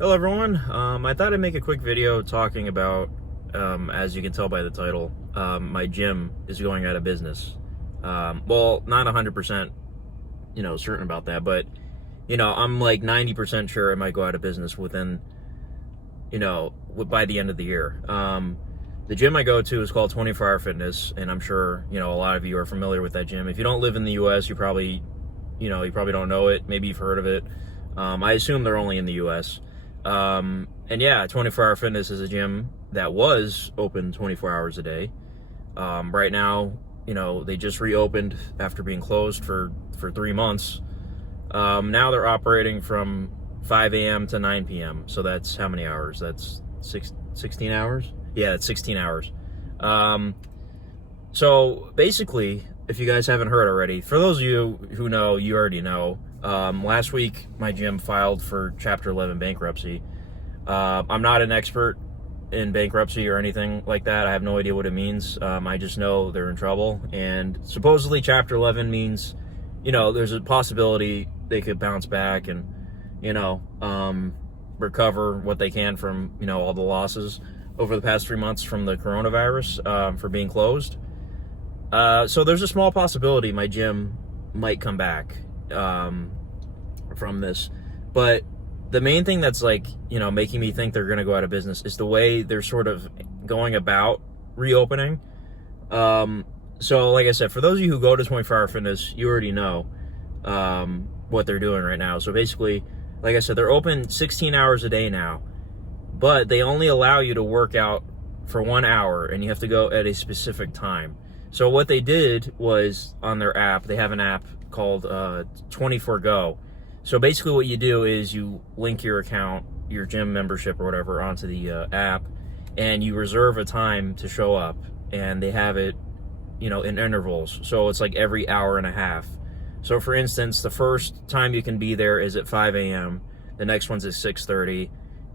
Hello everyone, I thought I'd make a quick video talking about, as you can tell by the title, my gym is going out of business. Well, not 100%, certain about that, but, I'm like 90% sure it might go out of business within, by the end of the year. The gym I go to is called 24 Hour Fitness, and I'm sure, a lot of you are familiar with that gym. If you don't live in the U.S., you probably don't know it. Maybe you've heard of it. I assume they're only in the U.S. And yeah, 24 Hour Fitness is a gym that was open 24 hours a day. Right now, they just reopened after being closed for 3 months. Now they're operating from 5 a.m. to 9 p.m. So that's how many hours? That's 16 hours? Yeah, it's 16 hours. So basically, if you guys haven't heard already, for those of you who know, you already know, last week my gym filed for Chapter 11 bankruptcy. I'm not an expert in bankruptcy or anything like that. I have no idea what it means. I just know they're in trouble, and supposedly Chapter 11 means, there's a possibility they could bounce back and, recover what they can from, all the losses over the past 3 months from the coronavirus, for being closed. So there's a small possibility my gym might come back from this, but the main thing that's making me think they're going to go out of business is the way they're sort of going about reopening. So like I said, for those of you who go to 24 Hour Fitness, you already know what they're doing right now. So basically, like I said, they're open 16 hours a day now, but they only allow you to work out for 1 hour, and you have to go at a specific time. So what they did was, on their app, they have an app called 24Go. So basically what you do is you link your account, your gym membership or whatever, onto the app, and you reserve a time to show up, and they have it, in intervals. So it's like every hour and a half. So for instance, the first time you can be there is at 5 a.m., the next one's at 6:30,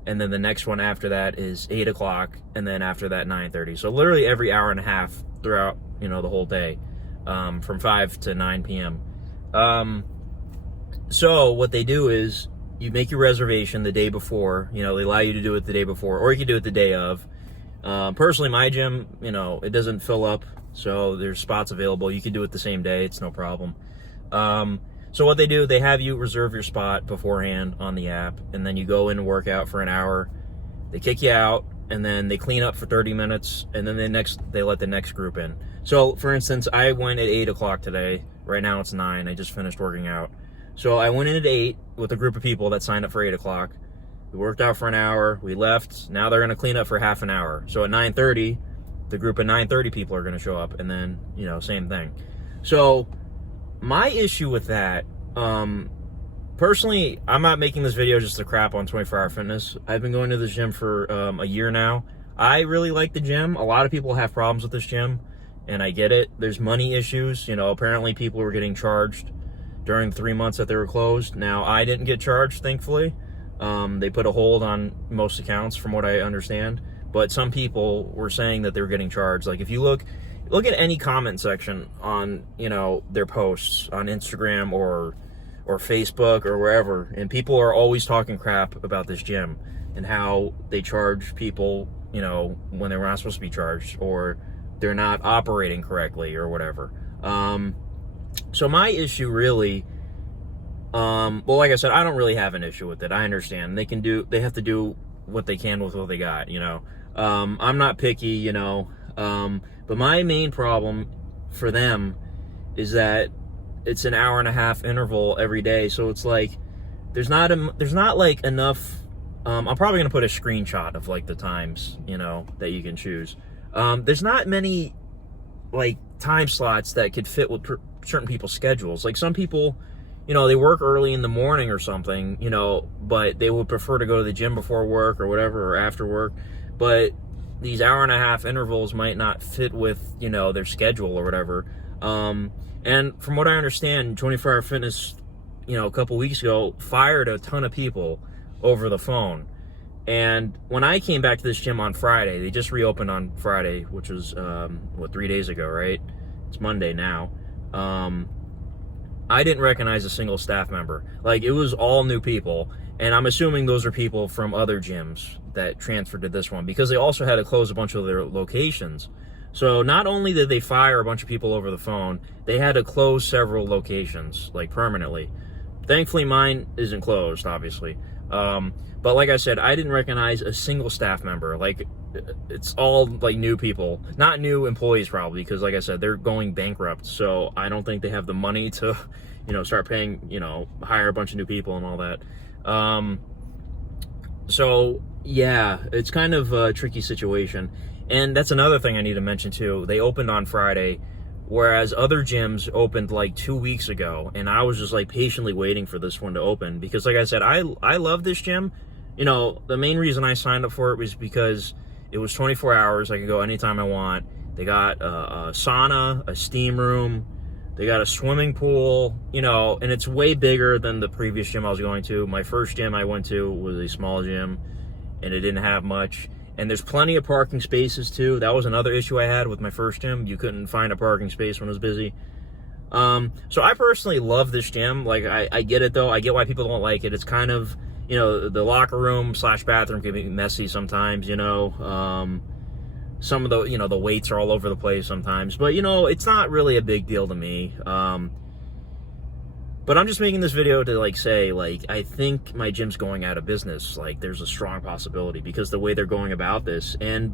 and then the next one after that is 8 o'clock, and then after that 9:30. So literally every hour and a half throughout, the whole day, from 5 to 9 p.m. So what they do is you make your reservation the day before. They allow you to do it the day before, or you can do it the day of. Personally, my gym, it doesn't fill up, so there's spots available. You can do it the same day. It's no problem. So what they do, they have you reserve your spot beforehand on the app, and then you go in and work out for an hour. They kick you out, and then they clean up for 30 minutes, and then they let the next group in. So for instance, I went at 8 o'clock today. Right now it's 9. I just finished working out. So I went in at 8 with a group of people that signed up for 8 o'clock. We worked out for an hour. We left. Now they're going to clean up for half an hour. So at 9:30, the group of 9:30 people are going to show up, and then, same thing. So my issue with that, personally, I'm not making this video just to crap on 24 Hour Fitness. I've been going to this gym for a year now. I really like the gym. A lot of people have problems with this gym, and I get it. There's money issues. Apparently people were getting charged during the 3 months that they were closed. Now, I didn't get charged, thankfully. They put a hold on most accounts, from what I understand. But some people were saying that they were getting charged. Like, if you look at any comment section on, their posts on Instagram or Facebook or wherever, and people are always talking crap about this gym and how they charge people, when they were not supposed to be charged, or they're not operating correctly or whatever. So my issue really, well, like I said, I don't really have an issue with it. I understand they have to do what they can with what they got, I'm not picky, but my main problem for them is that it's an hour and a half interval every day. So it's like, there's not enough. I'm probably going to put a screenshot of the times, that you can choose. There's not many time slots that could fit with certain people's schedules. Like, some people, they work early in the morning or something, but they would prefer to go to the gym before work or whatever, or after work. But these hour and a half intervals might not fit with, their schedule or whatever. And from what I understand, 24 Hour Fitness, a couple weeks ago, fired a ton of people over the phone. And when I came back to this gym on Friday, they just reopened on Friday, which was, 3 days ago, right? It's Monday now. I didn't recognize a single staff member. Like, it was all new people, and I'm assuming those are people from other gyms that transferred to this one, because they also had to close a bunch of their locations. So not only did they fire a bunch of people over the phone, they had to close several locations, like, permanently. Thankfully, mine isn't closed, obviously. But like I said, I didn't recognize a single staff member. Like, it's all, like, new people. Not new employees, probably, because, like I said, they're going bankrupt. So I don't think they have the money to, start paying, hire a bunch of new people and all that. So, yeah, it's kind of a tricky situation. And that's another thing I need to mention, too. They opened on Friday, whereas other gyms opened like 2 weeks ago, and I was just like patiently waiting for this one to open, because like I said, I love this gym. The main reason I signed up for it was because it was 24 hours. I could go anytime I want. They got a sauna, a steam room, they got a swimming pool, and it's way bigger than the previous gym I was going to. My first gym I went to was a small gym, and it didn't have much. And there's plenty of parking spaces, too. That was another issue I had with my first gym. You couldn't find a parking space when it was busy. So I personally love this gym. Like, I get it, though. I get why people don't like it. It's kind of, the locker room / bathroom can be messy sometimes, Some of the, the weights are all over the place sometimes. But, it's not really a big deal to me. But I'm just making this video to, like, say, like, I think my gym's going out of business. Like, there's a strong possibility because the way they're going about this. And,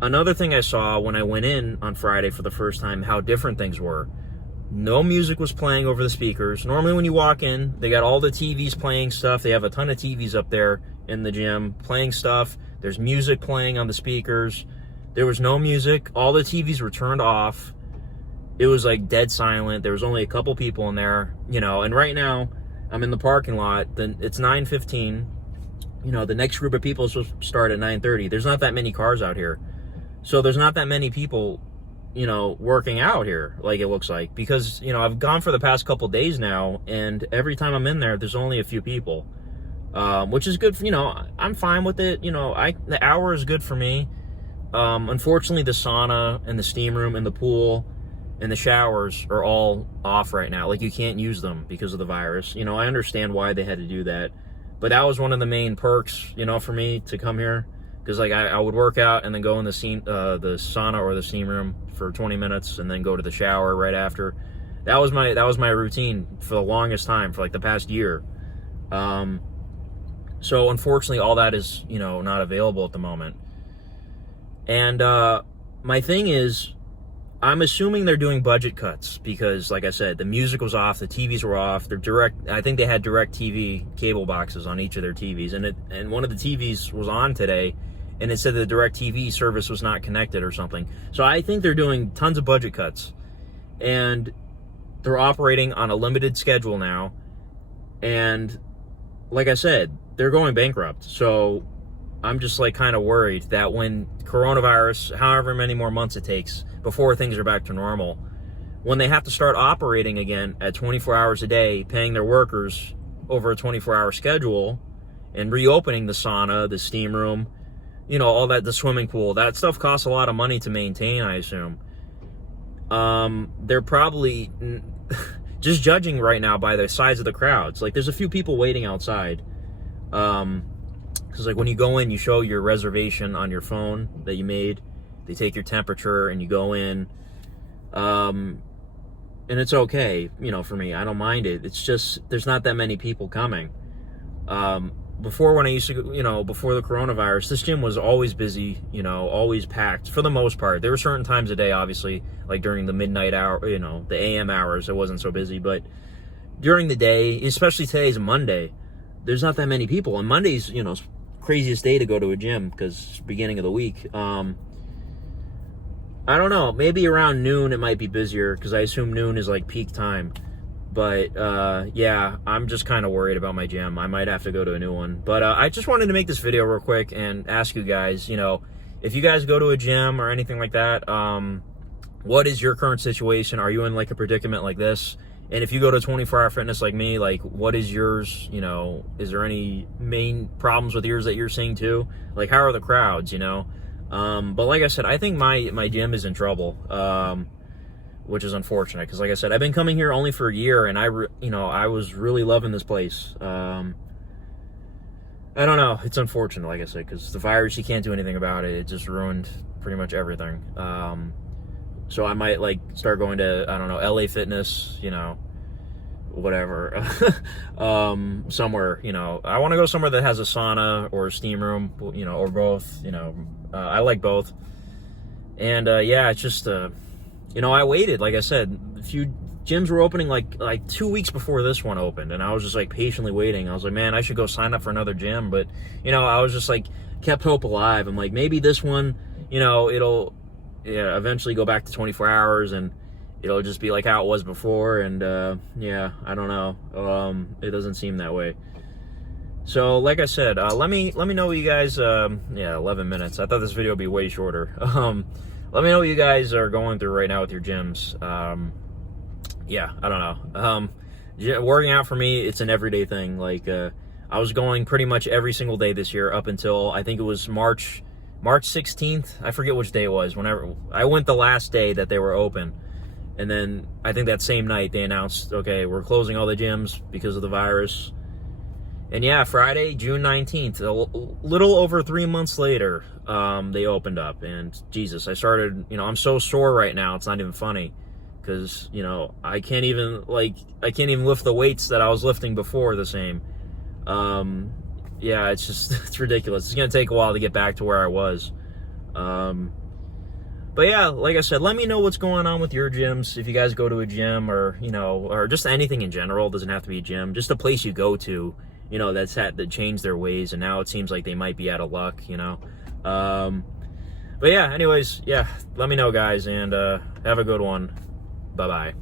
another thing I saw when I went in on Friday for the first time, how different things were. No music was playing over the speakers. Normally when you walk in, they got all the TVs playing stuff. They have a ton of TVs up there in the gym playing stuff. There's music playing on the speakers. There was no music. All the TVs were turned off. It was like dead silent. There was only a couple people in there, and right now I'm in the parking lot. Then it's 9:15. The next group of people is supposed to start at 9:30. There's not that many cars out here. So there's not that many people, working out here, like it looks like, because, I've gone for the past couple days now, and every time I'm in there, there's only a few people, which is good. I'm fine with it. The hour is good for me. Unfortunately, the sauna and the steam room and the pool and the showers are all off right now. Like, you can't use them because of the virus. I understand why they had to do that. But that was one of the main perks, for me to come here. Because, like, I would work out and then go in the sauna or the steam room for 20 minutes and then go to the shower right after. That was my routine for the longest time, for, like, the past year. So, unfortunately, all that is, not available at the moment. And my thing is, I'm assuming they're doing budget cuts because, like I said, the music was off, the TVs were off. I think they had direct TV cable boxes on each of their TVs, and one of the TVs was on today, and it said the direct TV service was not connected or something. So I think they're doing tons of budget cuts, and they're operating on a limited schedule now. And like I said, they're going bankrupt. So I'm just, like, kind of worried that when coronavirus, however many more months it takes before things are back to normal, when they have to start operating again at 24 hours a day, paying their workers over a 24-hour schedule, and reopening the sauna, the steam room, all that, the swimming pool, that stuff costs a lot of money to maintain, I assume. They're probably just judging right now by the size of the crowds. Like, there's a few people waiting outside. Because, like, when you go in, you show your reservation on your phone that you made. They take your temperature, and you go in. And it's okay, for me. I don't mind it. It's just, there's not that many people coming. Before, when I used to go, before the coronavirus, this gym was always busy, always packed, for the most part. There were certain times of day, obviously, like during the midnight hour, the AM hours, it wasn't so busy. But during the day, especially today's Monday, there's not that many people. And Monday's, craziest day to go to a gym because it's the beginning of the week. I don't know. Maybe around noon it might be busier because I assume noon is like peak time. But yeah, I'm just kind of worried about my gym. I might have to go to a new one. But I just wanted to make this video real quick and ask you guys, if you guys go to a gym or anything like that, what is your current situation? Are you in like a predicament like this? And if you go to 24-Hour Fitness like me, like, what is yours? Is there any main problems with yours that you're seeing too? Like, how are the crowds, But like I said, I think my gym is in trouble. which is unfortunate because, like I said, I've been coming here only for a year, and I was really loving this place. I don't know. It's unfortunate, like I said, because the virus, you can't do anything about it. It just ruined pretty much everything. So I might like start going to, I don't know, LA Fitness, whatever, somewhere, I want to go somewhere that has a sauna or a steam room, or both, I like both. And, yeah, it's just, I waited, like I said, a few gyms were opening like 2 weeks before this one opened, and I was just like patiently waiting. I was like, man, I should go sign up for another gym, but, I was just like, kept hope alive. I'm like, maybe this one, it'll eventually go back to 24 hours, and it'll just be like how it was before, and yeah, I don't know. It doesn't seem that way. So, like I said, let me know what you guys. 11 minutes. I thought this video would be way shorter. Let me know what you guys are going through right now with your gyms. Yeah, I don't know. Working out for me, it's an everyday thing. Like I was going pretty much every single day this year up until I think it was March 16th. I forget which day it was. Whenever I went, the last day that they were open. And then I think that same night they announced, okay, we're closing all the gyms because of the virus. And yeah, Friday, June 19th, a little over 3 months later, they opened up. And Jesus, I started, I'm so sore right now, it's not even funny. Because, I can't even lift the weights that I was lifting before the same. Yeah, it's ridiculous. It's going to take a while to get back to where I was. But yeah, like I said, let me know what's going on with your gyms. If you guys go to a gym or, or just anything in general, it doesn't have to be a gym, just a place you go to, that changed their ways, and now it seems like they might be out of luck, But yeah, anyways, yeah, let me know, guys, and have a good one. Bye-bye.